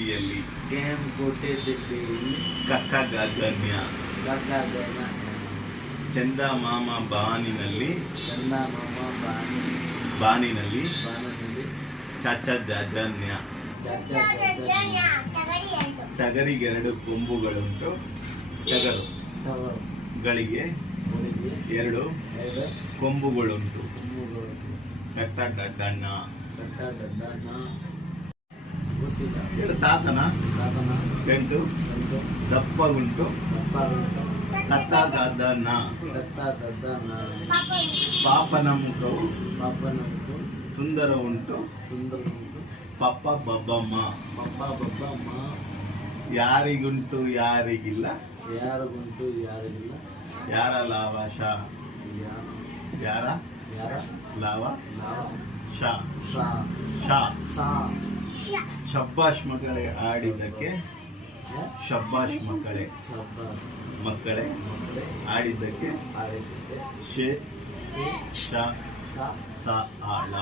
ಯಲ್ಲಿ ಕ್ಯಾಮ್ ಕೋಟೆ ದಿಲ್ಲಿಯಲ್ಲಿ ಕಕ್ಕ ಗಗನ್ಯ ಗಗನ ಚಂದ ಮಾಮ ಬಾನಿನಲ್ಲಿ ಚಂದ ಮಾಮ ಬಾನಿನಲ್ಲಿ ಬಾಣದಲ್ಲಿ ಚಾಚ ಜಜನ್ಯ ಟಗರಿಗೆರಡು ಕೊಂಬುಗಳುಂಟು ಟಗರು ಗಳಿಗೆ ಎರಡು ಕೊಂಬುಗಳುಂಟು ಕಟ್ಟ ಡಡ್ಡಣ್ಣ ಹೇಳು ತಾತನ ಗಂಟು ದಪ್ಪಗುಂಟು ಕತ್ತ ಗದ್ದನ ಪಾಪನ ಮುಖವು ಸುಂದರ ಉಂಟು ಪಪ್ಪ ಬಬ್ಬಮ್ಮ ಯಾರಿಗುಂಟು ಯಾರಿಗಿಲ್ಲ ಯಾರಿಗುಂಟು ಯಾರಿಗಿಲ್ಲ ಯಾರ ಲಾವಾಶ ಯಾರ ಲಾವ ಶಾ ಶಾ ಶಬ್ಬಾಷ್ ಮಕ್ಕಳೇ ಆಡಿದ್ದಕ್ಕೆ ಶಬ್ಬಾಷ್ ಮಕ್ಕಳೇ ಆಡಿದ್ದಕ್ಕೆ ಶೇ ಶ ಸ ಆಳ